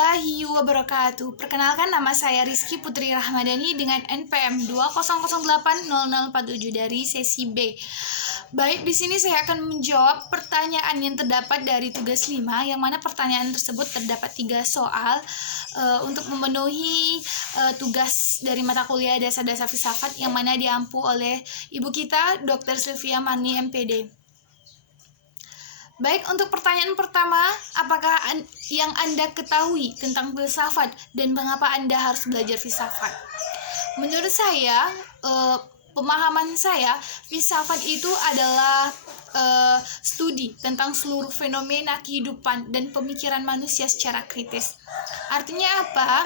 warahmatullahi wabarakatuh. Perkenalkan, nama saya Rizky Putri Rahmadani dengan NPM 2008047 dari sesi B. Baik, di sini saya akan menjawab pertanyaan yang terdapat dari tugas 5, yang mana pertanyaan tersebut terdapat 3 soal untuk memenuhi tugas dari mata kuliah dasar-dasar filsafat yang mana diampu oleh ibu kita Dr. Sylvia Marni MPD. Baik, untuk pertanyaan pertama, apakah yang Anda ketahui tentang filsafat dan mengapa Anda harus belajar filsafat? Menurut saya, pemahaman saya, filsafat itu adalah studi tentang seluruh fenomena kehidupan dan pemikiran manusia secara kritis. Artinya apa?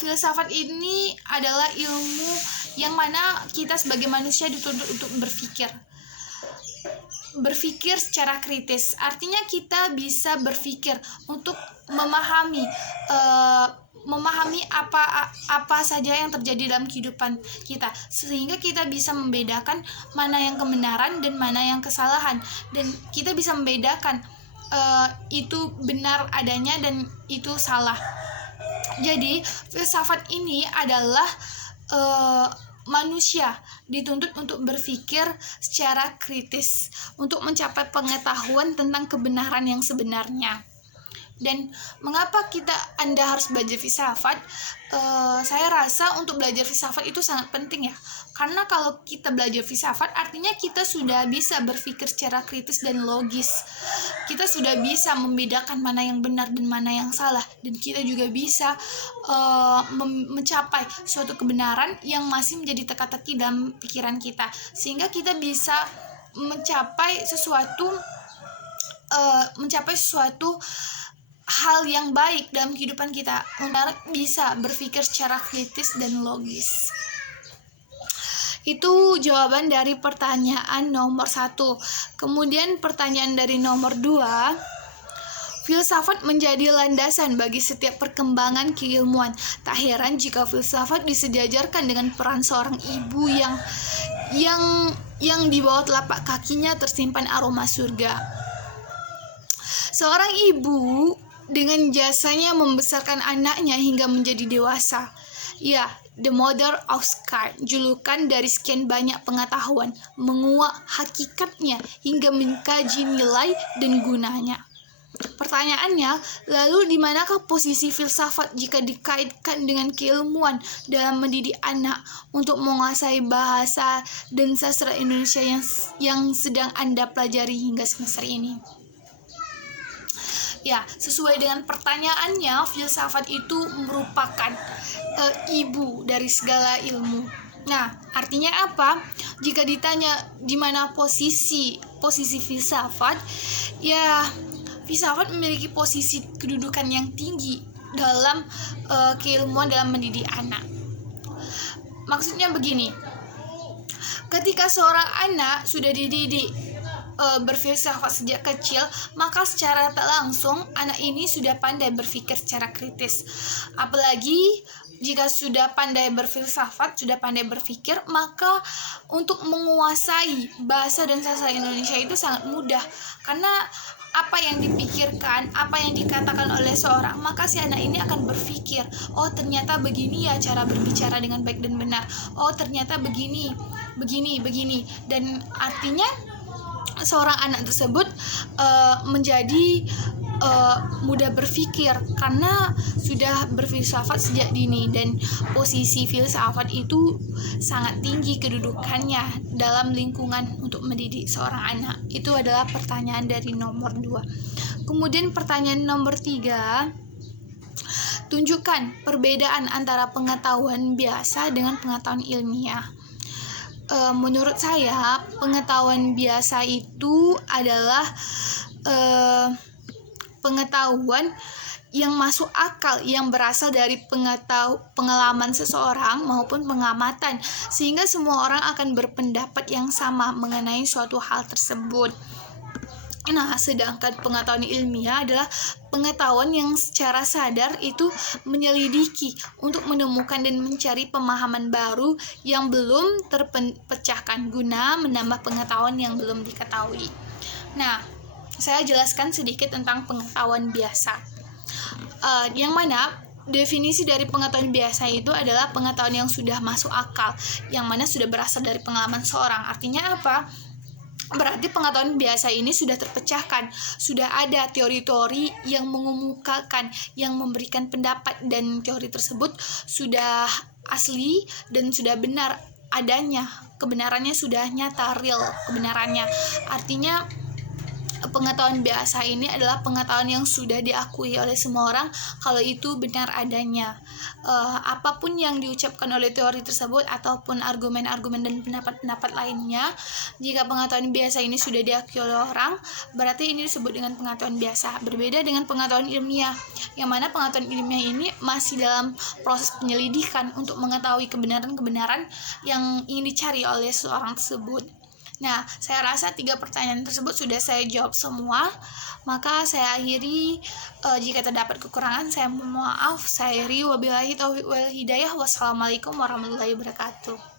Filsafat ini adalah ilmu yang mana kita sebagai manusia dituntut untuk berpikir secara kritis. Artinya kita bisa berpikir untuk memahami apa saja yang terjadi dalam kehidupan kita, sehingga kita bisa membedakan mana yang kebenaran dan mana yang kesalahan, dan kita bisa membedakan itu benar adanya dan itu salah. Jadi filsafat ini adalah manusia dituntut untuk berpikir secara kritis untuk mencapai pengetahuan tentang kebenaran yang sebenarnya. Dan mengapa Anda harus belajar filsafat? Saya rasa untuk belajar filsafat itu sangat penting ya. Karena kalau kita belajar filsafat, artinya kita sudah bisa berpikir secara kritis dan logis. Kita sudah bisa membedakan mana yang benar dan mana yang salah. Dan kita juga bisa mencapai suatu kebenaran yang masih menjadi teka-teki dalam pikiran kita. Sehingga kita bisa mencapai sesuatu hal yang baik dalam kehidupan kita. Kita bisa berpikir secara kritis dan logis. Itu jawaban dari pertanyaan nomor 1. Kemudian pertanyaan dari nomor 2. Filsafat menjadi landasan bagi setiap perkembangan keilmuan. Tak heran jika filsafat disejajarkan dengan peran seorang ibu yang di bawah telapak kakinya tersimpan aroma surga. Seorang ibu dengan jasanya membesarkan anaknya hingga menjadi dewasa. Ya, The Mother of Scars, julukan dari sekian banyak pengetahuan, menguak hakikatnya hingga mengkaji nilai dan gunanya. Pertanyaannya, lalu di manakah posisi filsafat jika dikaitkan dengan keilmuan dalam mendidik anak untuk menguasai bahasa dan sastra Indonesia yang sedang Anda pelajari hingga semester ini? Ya, sesuai dengan pertanyaannya, filsafat itu merupakan ibu dari segala ilmu. Nah, artinya apa? Jika ditanya di mana posisi filsafat, ya filsafat memiliki posisi kedudukan yang tinggi dalam keilmuan dalam mendidik anak. Maksudnya begini, ketika seorang anak sudah dididik berfilsafat sejak kecil, maka secara tak langsung anak ini sudah pandai berpikir secara kritis. Apalagi jika sudah pandai berfilsafat, sudah pandai berpikir, maka untuk menguasai bahasa dan sastra Indonesia itu sangat mudah. Karena apa yang dipikirkan, apa yang dikatakan oleh seorang, maka si anak ini akan berpikir, oh ternyata begini ya cara berbicara dengan baik dan benar. Oh ternyata begini. Dan artinya seorang anak tersebut menjadi mudah berpikir karena sudah berfilsafat sejak dini, dan posisi filsafat itu sangat tinggi kedudukannya dalam lingkungan untuk mendidik seorang anak. Itu adalah pertanyaan dari nomor 2. Kemudian pertanyaan nomor 3, tunjukkan perbedaan antara pengetahuan biasa dengan pengetahuan ilmiah. Menurut saya, pengetahuan biasa itu adalah pengetahuan yang masuk akal, yang berasal dari pengalaman seseorang maupun pengamatan, sehingga semua orang akan berpendapat yang sama mengenai suatu hal tersebut. Nah, sedangkan pengetahuan ilmiah adalah pengetahuan yang secara sadar itu menyelidiki untuk menemukan dan mencari pemahaman baru yang belum terpecahkan guna menambah pengetahuan yang belum diketahui. Nah, saya jelaskan sedikit tentang pengetahuan biasa. Yang mana definisi dari pengetahuan biasa itu adalah pengetahuan yang sudah masuk akal, yang mana sudah berasal dari pengalaman seorang. Artinya apa? Berarti pengetahuan biasa ini sudah terpecahkan, sudah ada teori-teori yang mengemukakan, yang memberikan pendapat, dan teori tersebut sudah asli dan sudah benar adanya, kebenarannya sudah nyata, real kebenarannya. Artinya pengetahuan biasa ini adalah pengetahuan yang sudah diakui oleh semua orang kalau itu benar adanya. Apapun yang diucapkan oleh teori tersebut ataupun argumen-argumen dan pendapat-pendapat lainnya, jika pengetahuan biasa ini sudah diakui oleh orang, berarti ini disebut dengan pengetahuan biasa. Berbeda dengan pengetahuan ilmiah, yang mana pengetahuan ilmiah ini masih dalam proses penyelidikan untuk mengetahui kebenaran-kebenaran yang ingin dicari oleh seorang tersebut. Nah, saya rasa 3 pertanyaan tersebut sudah saya jawab semua. Maka saya akhiri, jika terdapat kekurangan saya mohon maaf. Saya akhiri, wabillahi taufiq wal hidayah. Wassalamualaikum warahmatullahi wabarakatuh.